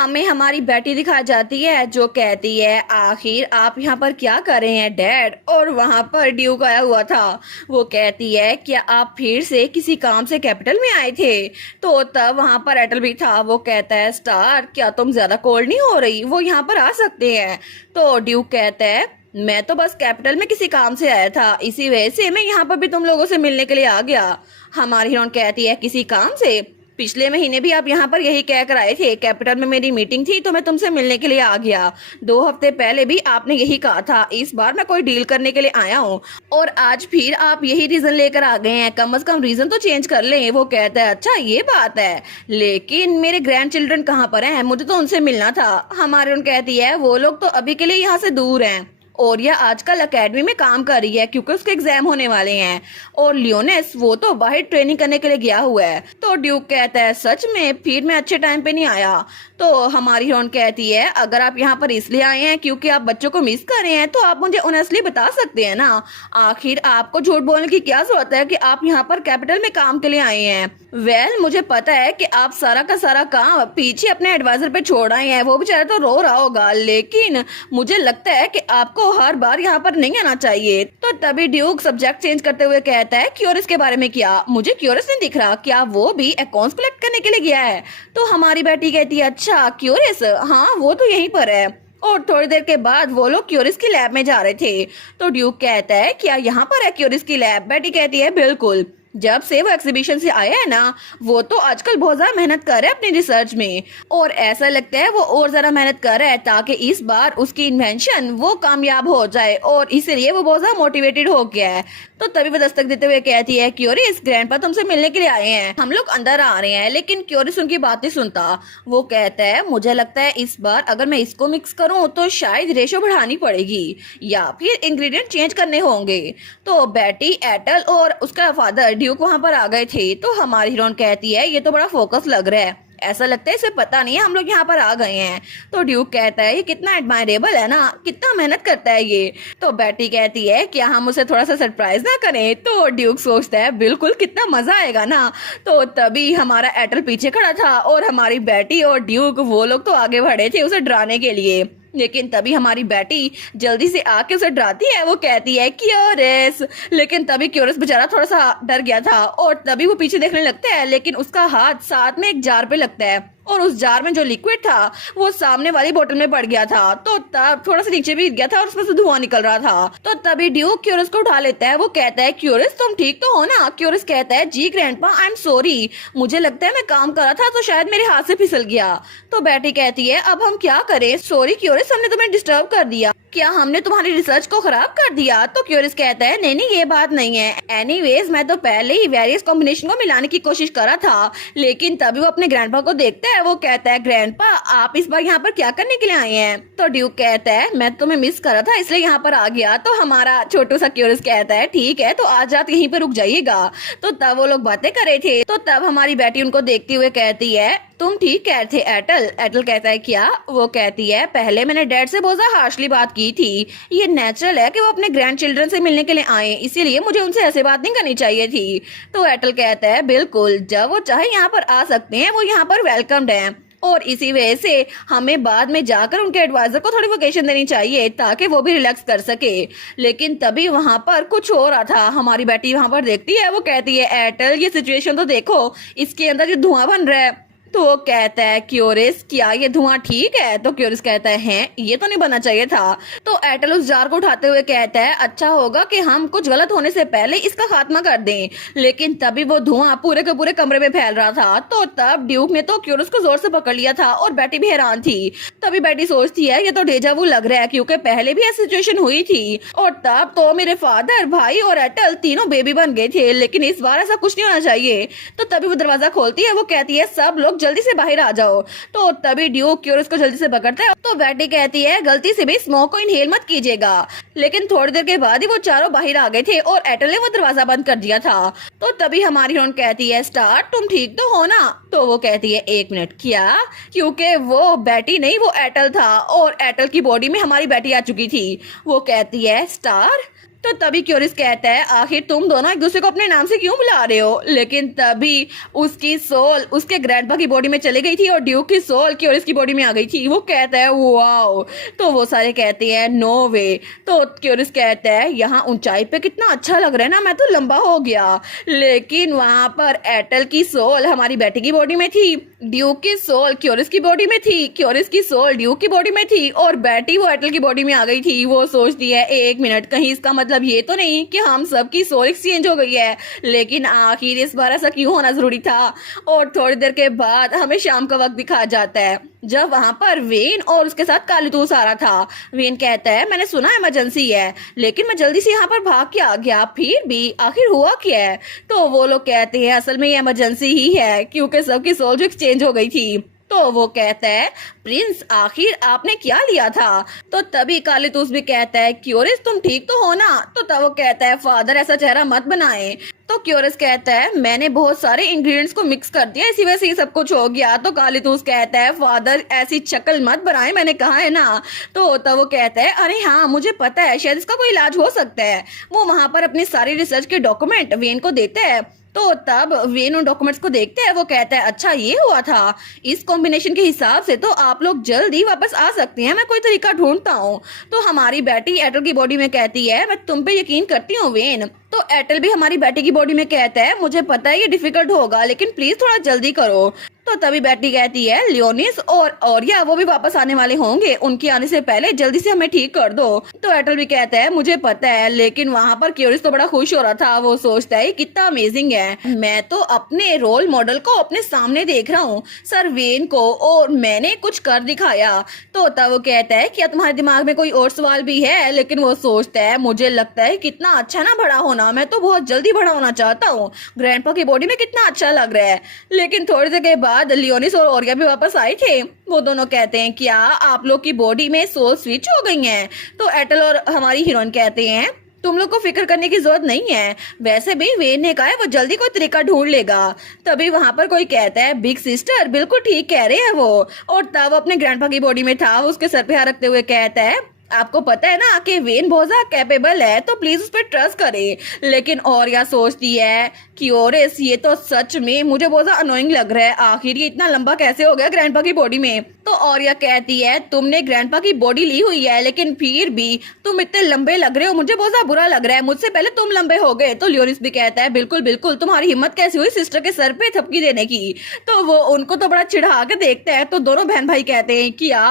हमें हमारी बेटी दिखाई जाती है जो कहती है आखिर आप यहाँ पर क्या कर रहे हैं डैड। और वहां पर ड्यूक आया हुआ था। वो कहती है क्या आप फिर से किसी काम से कैपिटल में आए थे। तो तब वहां पर एटल भी था। वो कहता है स्टार क्या तुम ज्यादा कोल्ड नहीं हो रही, वो यहाँ पर आ सकते हैं। तो ड्यूक कहता है मैं तो बस कैपिटल में किसी काम से आया था, इसी वजह से मैं यहाँ पर भी तुम लोगों से मिलने के लिए आ गया। हमारी हीरोइन कहती है किसी काम से, पिछले महीने भी आप यहाँ पर यही कह कर आए थे कैपिटल में मेरी मीटिंग थी तो मैं तुमसे मिलने के लिए आ गया। 2 हफ्ते पहले भी आपने यही कहा था, इस बार मैं कोई डील करने के लिए आया हूँ और आज फिर आप यही रीजन लेकर आ गए हैं, कम से कम रीजन तो चेंज कर लें। वो कहता है अच्छा ये बात है, लेकिन मेरे ग्रैंड चिल्ड्रन कहाँ पर हैं, मुझे तो उनसे मिलना था। हमारे उन कहती है वो लोग तो अभी के लिए यहाँ से दूर हैं और यह आजकल एकेडमी में काम कर रही है क्योंकि उसके एग्जाम होने वाले हैं। और लियोनेस वो तो बाहर ट्रेनिंग करने के लिए गया हुआ है। तो ड्यूक कहता है सच में, फिर मैं अच्छे टाइम पे नहीं आया। तो हमारी हीरोइन कहती है अगर आप यहाँ पर इसलिए आए हैं क्योंकि आप बच्चों को मिस कर रहे हैं तो आप मुझे ऑनेस्टली बता सकते हैं ना, आखिर आपको झूठ बोलने की क्या जरूरत है कि आप यहाँ पर कैपिटल में काम के लिए आए हैं। मुझे पता है कि आप सारा का सारा काम पीछे अपने एडवाइजर पे छोड़ आए हैं, वो बेचारा तो रो रहा होगा, लेकिन मुझे लगता है कि आपको हर बार यहाँ पर नहीं आना चाहिए। तो तभी ड्यूक सब्जेक्ट चेंज करते हुए कहता है क्यूरियस के बारे में क्या, मुझे क्यूरियस नहीं दिख रहा, क्या वो भी अकाउंट्स कलेक्ट करने के लिए गया है। तो हमारी बेटी कहती है अच्छा क्यूरियस, हाँ वो तो यहीं पर है। और थोड़ी देर के बाद वो लोग क्यूरियस की लैब में जा रहे थे। तो ड्यूक कहता है क्या यहाँ पर है क्यूरियस की लैब। बेटी कहती है बिल्कुल, जब से वो एग्जीबिशन से आया है ना वो तो आजकल बहुत ज्यादा मेहनत कर रहा है अपनी रिसर्च में और ऐसा लगता है वो और ज्यादा मेहनत कर रहा है ताकि इस बार उसकी इन्वेंशन वो कामयाब हो जाए और इसलिए वो बहुत ज्यादा मोटिवेटेड हो गया है। तो तभी वो दस्तक देते हुए कहती है क्यूरियस ग्रैंडपा तुमसे मिलने के लिए आए हैं, हम लोग अंदर आ रहे हैं। लेकिन क्यूरियस उनकी बात नहीं सुनता। वो कहता है मुझे लगता है इस बार अगर मैं इसको मिक्स करूं तो शायद रेशो बढ़ानी पड़ेगी या फिर इंग्रेडिएंट चेंज करने होंगे। तो बेटी एटल और उसका फादर ड्यूक वहां पर आ गए थे। तो हमारी हीरोइन कहती है ये तो बड़ा फोकस लग रहा है, ऐसा लगता है इसे पता नहीं है हम लोग यहाँ पर आ गए हैं। तो ड्यूक कहता है ये कितना एडमायरेबल है ना, कितना मेहनत करता है ये। तो बेटी कहती है क्या हम उसे थोड़ा सा सरप्राइज ना करें। तो ड्यूक सोचता है बिल्कुल कितना मजा आएगा ना। तो तभी हमारा एटल पीछे खड़ा था और हमारी बेटी और ड्यूक वो लोग तो आगे बढ़े थे उसे डराने के लिए। लेकिन तभी हमारी बेटी जल्दी से आके उसे डराती है। वो कहती है क्यूरियस, लेकिन तभी क्यूरियस बेचारा थोड़ा सा डर गया था और तभी वो पीछे देखने लगता है, लेकिन उसका हाथ साथ में एक जार पे लगता है और उस जार में जो लिक्विड था वो सामने वाली बोतल में पड़ गया था। तो तब थोड़ा सा नीचे भी गिर गया था और उसमें से धुआं निकल रहा था। तो तभी ड्यूक क्यूरियस को उठा लेता है। वो कहता है क्यूरियस तुम ठीक तो हो ना। क्यूरियस कहता है जी ग्रैंडपा आई एम सॉरी, मुझे लगता है मैं काम कर रहा था तो शायद मेरे हाथ से फिसल गया। तो बेटी कहती है अब हम क्या करें, सॉरी क्यूरियस हमने तुम्हें डिस्टर्ब कर दिया, क्या हमने तुम्हारी रिसर्च को खराब कर दिया। तो क्यूरियस कहता है नहीं ये बात नहीं है, एनीवेज मैं तो पहले ही वेरियस कॉम्बिनेशन को मिलाने की कोशिश कर रहा था। लेकिन तभी वो अपने ग्रैंडपा को देखता है। वो कहता है ग्रैंडपा आप इस बार यहाँ पर क्या करने के लिए आए हैं। तो ड्यूक कहता है मैं तुम्हें मिस कर रहा था इसलिए यहाँ पर आ गया। तो हमारा छोटू सा क्यूरियस कहता है ठीक है तो आज रात यहीं पर रुक जाइएगा। तो तब वो लोग बातें कर रहे थे। तो तब हमारी बेटी उनको देखती हुए कहती है तुम ठीक कह रहे थे एटल। एटल कहता है क्या। वो कहती है पहले मैंने डैड से बहुत ज्यादा हार्शली बात की थी, ये नेचुरल है कि वो अपने ग्रैंड चिल्ड्रन से मिलने के लिए आए, इसीलिए मुझे उनसे ऐसे बात नहीं करनी चाहिए थी। तो एटल कहता है बिल्कुल, जब वो चाहे यहाँ पर आ सकते हैं, वो यहाँ पर वेलकम्ड हैं और इसी वजह से हमें बाद में जाकर उनके एडवाइजर को थोड़ी वेकेशन देनी चाहिए ताकि वो भी रिलैक्स कर सके। लेकिन तभी वहां पर कुछ हो रहा था। हमारी बेटी वहां पर देखती है। वो कहती है एटल ये सिचुएशन तो देखो, इसके अंदर जो धुआं बन रहा है। तो वो कहता है क्यूरियस क्या ये धुआं ठीक है। तो क्यूरियस कहता है ये तो नहीं बनना चाहिए था। तो एटल उस जार को उठाते हुए कहता है अच्छा होगा कि हम कुछ गलत होने से पहले इसका खात्मा कर दें। लेकिन तभी वो धुआं पूरे के पूरे कमरे में फैल रहा था। तो तब ड्यूक ने तो क्यूरियस को जोर से पकड़ लिया था और बेटी भी हैरान थी। तभी बेटी सोचती है ये तो डेजा वू लग रहा है क्योंकि पहले भी ऐसी सिचुएशन हुई थी और तब तो मेरे फादर भाई और एटल तीनों बेबी बन गए थे, लेकिन इस बार ऐसा कुछ नहीं होना चाहिए। तो तभी वो दरवाजा खोलती है। वो कहती है सब लोग जल्दी से बाहर आ जाओ। तो तभी ड्यूक क्यूरियस को जल्दी से पकड़ता है। तो बेटी कहती है गलती से भी स्मोक को इनहेल मत कीजिएगा। लेकिन थोड़ी देर के बाद ही वो चारों बाहर आ गए थे और एटल ने वो दरवाजा बंद कर दिया था। तो तभी हमारी हीरोइन कहती है स्टार तुम ठीक तो हो ना। तो वो कहती है 1 मिनट क्या, क्योंकि वो बेटी नहीं वो एटल था और एटल की बॉडी में हमारी बेटी आ चुकी थी। वो कहती है स्टार तो तभी क्यूरिस कहता है आखिर तुम दोनों एक दूसरे को अपने नाम से क्यों बुला रहे हो। लेकिन तभी उसकी सोल उसके ग्रैंडपा की बॉडी में चली गई थी और ड्यूक की सोल क्यूरिस की बॉडी में आ गई थी। वो कहता है वाओ। तो वो सारे कहते हैं नो वे। तो क्यूरिस कहता है यहाँ ऊंचाई पे कितना अच्छा लग रहा है ना, मैं तो लंबा हो गया। लेकिन वहां पर एटल की सोल हमारी बेटी की बॉडी में थी, ड्यूक की सोल क्यूरिस की बॉडी में थी, क्यूरिस की सोल ड्यूक की बॉडी में थी और बेटी वो एटल की बॉडी में आ गई थी। वो सोचती है एक मिनट, कहीं इसका मतलब ये तो नहीं कि हम सब की सोल एक्सचेंज हो गई है। लेकिन आखिर इस बार ऐसा क्यों होना जरूरी था। और थोड़ी देर के बाद हमें शाम का वक्त दिखाया जाता है जब वहां पर वेन और उसके साथ कालीतूस आ रहा था। वेन कहता है मैंने सुना इमरजेंसी है लेकिन मैं जल्दी से यहाँ पर भाग के आ गया, फिर भी आखिर हुआ क्या है। तो वो लोग कहते हैं असल में ये इमरजेंसी ही है क्योंकि सबकी सोल जो एक्सचेंज हो गई थी। तो वो कहता है प्रिंस आखिर आपने क्या लिया था। तो तभी कालीतूस भी कहता है क्यूरिस तुम ठीक तो हो ना। तो तब वो कहता है फादर ऐसा चेहरा मत बनाए। तो क्यूरिस कहता है मैंने बहुत सारे इंग्रेडिएंट्स को मिक्स कर दिया इसी वजह से ये सब कुछ हो गया। तो कालीतूस कहता है फादर ऐसी शक्ल मत बनाए, मैंने कहा है ना। तो तब वो कहता है अरे हाँ मुझे पता है शायद इसका कोई इलाज हो सकता है। वो वहां पर अपनी सारी रिसर्च के डॉक्यूमेंट वेन को देते हैं। तो तब वेन उन डॉक्यूमेंट्स को देखते हैं। वो कहता है अच्छा ये हुआ था, इस कॉम्बिनेशन के हिसाब से तो आप लोग जल्दी वापस आ सकते हैं, मैं कोई तरीका ढूंढता हूँ। तो हमारी बेटी एटल की बॉडी में कहती है मैं तुम पे यकीन करती हूँ वेन। तो एटल भी हमारी बेटी की बॉडी में कहता है मुझे पता है ये डिफिकल्ट होगा लेकिन प्लीज थोड़ा जल्दी करो। तो तभी बेटी कहती है लियोनिस और ऑरिया वो भी वापस आने वाले होंगे, उनके आने से पहले जल्दी से हमें ठीक कर दो। तो एटल भी कहता है मुझे पता है। लेकिन वहाँ पर क्यूरिस तो बड़ा खुश हो रहा था। वो सोचता है कितना अमेजिंग है, मैं तो अपने रोल मॉडल को अपने सामने देख रहा हूँ सर वेन को, और मैंने कुछ कर दिखाया। तो तब वो कहता है क्या तुम्हारे दिमाग में कोई और सवाल भी है। लेकिन वो सोचता है मुझे लगता है कितना अच्छा ना बड़ा होना, मैं तो बहुत जल्दी बड़ा होना चाहता हूँ, ग्रैंडपा की बॉडी में कितना अच्छा लग रहा है। लेकिन थोड़ी देर के बाद लियोनिस और ओरिया भी वापस आए थे। वो दोनों कहते हैं क्या आप लोग की बॉडी में सोल स्विच हो गई हैं। तो एटल और हमारी हीरोइन कहते हैं तुम लोग को फिक्र करने की जरूरत नहीं है, वैसे भी वेन ने कहा है वो जल्दी कोई तरीका ढूंढ लेगा। तभी वहां पर कोई कहता है बिग सिस्टर बिल्कुल ठीक कह रहे हैं वो। और तब अपने ग्रैंडपा की बॉडी में था, उसके सर पे हाथ रखते हुए कहता है आपको पता है ना कि वेन बहुत ज्यादा कैपेबल है तो प्लीज उस पर ट्रस्ट करें। लेकिन ऑरिया सोचती है क्यूरिस ये तो सच में मुझे बहुत ज्यादा अनोइंग लग रहा है, आखिर ये इतना लंबा कैसे हो गया ग्रैंडपा की बॉडी में। तो ऑरिया कहती है तुमने ग्रैंडपा की बॉडी ली हुई है लेकिन फिर भी तुम इतने लंबे लग रहे हो, मुझे बहुत ज्यादा बुरा लग रहा है, मुझसे पहले तुम लंबे हो गए। तो लियोनिस भी कहता है बिल्कुल बिल्कुल, तुम्हारी हिम्मत कैसी हुई सिस्टर के सर पे थपकी देने की। तो वो उनको तो बड़ा चिढ़ा के देखते हैं। तो दोनों बहन भाई कहते हैं क्या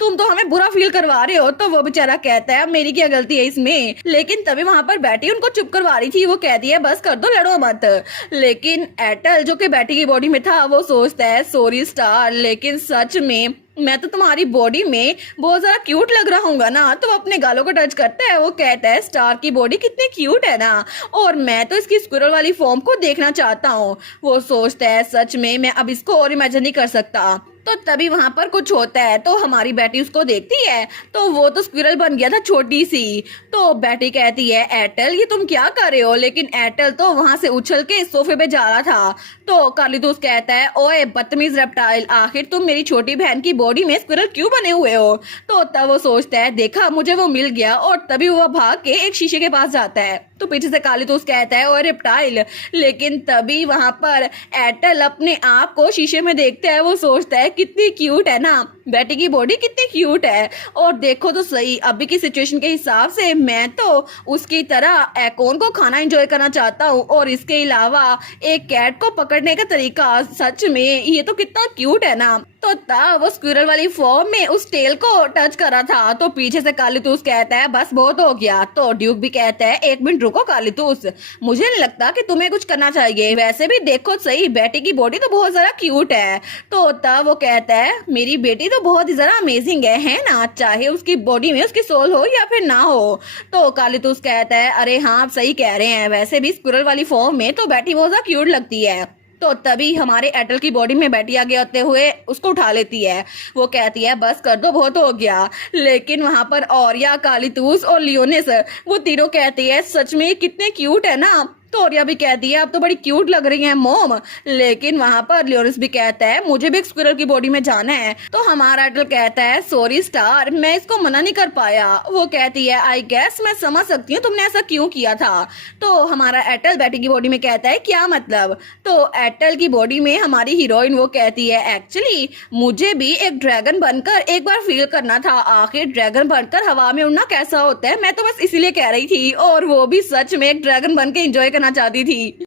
तुम तो हमें बुरा फील करवा रहे हो। तो वो बेचारा कहता है मेरी क्या गलती है इसमें। लेकिन तभी वहां पर बैटी उनको चुप करवा रही थी। वो कहती है बस कर दो, लड़ो मत। लेकिन एटल जो कि बैटी की बॉडी में था वो सोचता है सॉरी स्टार, लेकिन सच में मैं तो तुम्हारी बॉडी में बहुत ज्यादा क्यूट लग रहा हूँ ना। तो वो अपने गालों को टच करता है। वो कहता है स्टार की बॉडी कितनी क्यूट है ना, और मैं तो इसकी स्क्विरल वाली फॉर्म को देखना चाहता हूँ। वो सोचता है सच में मैं अब इसको और इमेजिन नहीं कर सकता। तो तभी वहां पर कुछ होता है तो हमारी बेटी उसको देखती है तो वो तो स्क्विरल बन गया था छोटी सी। तो बेटी कहती है एटल ये तुम क्या कर रहे हो। लेकिन एटल तो वहां से उछल के सोफे पे जा रहा था। तो कालीतूस कहता है ओए बदतमीज रेप्टाइल, आखिर तुम मेरी छोटी बहन की बॉडी में स्क्विरल क्यों बने हुए हो। तो तब वो सोचता है देखा मुझे वो मिल गया, और तभी वो भाग के एक शीशे के पास जाता है। तो पीछे से कालीतूस कहता है ओए रेप्टाइल। लेकिन तभी वहां पर एटल अपने आप को शीशे में देखता है। वो सोचता है कितनी क्यूट है ना, बेटी की बॉडी कितनी क्यूट है। और देखो तो सही अभी की सिचुएशन के हिसाब से मैं तो उसकी तरह एकॉन को खाना एंजॉय करना चाहता हूँ, और इसके अलावा एक कैट को पकड़ने का तरीका सच में ये तो कितना क्यूट है ना। तो तब वो स्क्विरल वाली फॉर्म में उस टेल को टच कर रहा था। तो पीछे से कालीतूस कहता है बस बहुत हो गया। तो ड्यूक भी कहता है एक मिनट रुको कालीतूस, मुझे नहीं लगता कि तुम्हें कुछ करना चाहिए, वैसे भी देखो सही बेटी की बॉडी तो बहुत ज्यादा क्यूट है। तो तब वो कहता है मेरी बेटी तो बहुत ही ज्यादा अमेजिंग है ना, चाहे उसकी बॉडी में उसकी सोल हो या फिर ना हो। तो कालीतूस कहता है अरे हाँ आप सही कह रहे हैं, वैसे भी स्क्विरल वाली फॉर्म में तो बेटी बहुत ज्यादा क्यूट लगती है। तो तभी हमारे एटल की बॉडी में बैठी आगे होते हुए उसको उठा लेती है। वो कहती है बस कर दो बहुत हो गया। लेकिन वहां पर ऑरिया, कालीतूस और लियोनिस वो तीनों कहती है सच में कितने क्यूट है ना। तोरिया भी कहती है आप तो बड़ी क्यूट लग रही हैं मॉम। लेकिन वहां पर लियोनिस भी कहता है मुझे भी एक स्क्विरल की बॉडी में जाना है। तो हमारा एटल कहता है सॉरी स्टार, मैं इसको मना नहीं कर पाया। वो कहती है आई गेस मैं समझ सकती हूँ तुमने ऐसा क्यों किया था। तो हमारा एटल बैटी की बॉडी में कहता है क्या मतलब। तो एटल की बॉडी में हमारी हीरोइन वो कहती है एक्चुअली मुझे भी एक ड्रैगन बनकर एक बार फील करना था, आखिर ड्रैगन बनकर हवा में उड़ना कैसा होता है, मैं तो बस इसीलिए कह रही थी। और वो भी सच में एक ड्रैगन बन के एंजॉय करना चाहती थी।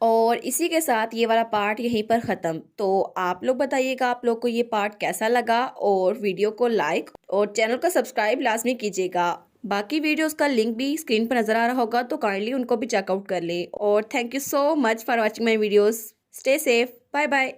और इसी के साथ ये वाला पार्ट यहीं पर ख़त्म। तो आप लोग बताइएगा आप लोग को ये पार्ट कैसा लगा, और वीडियो को लाइक और चैनल को सब्सक्राइब लाजमी कीजिएगा। बाकी वीडियोस का लिंक भी स्क्रीन पर नज़र आ रहा होगा, तो काइंडली उनको भी चेकआउट कर ले। और thank you so much for watching my videos. Stay safe, bye bye.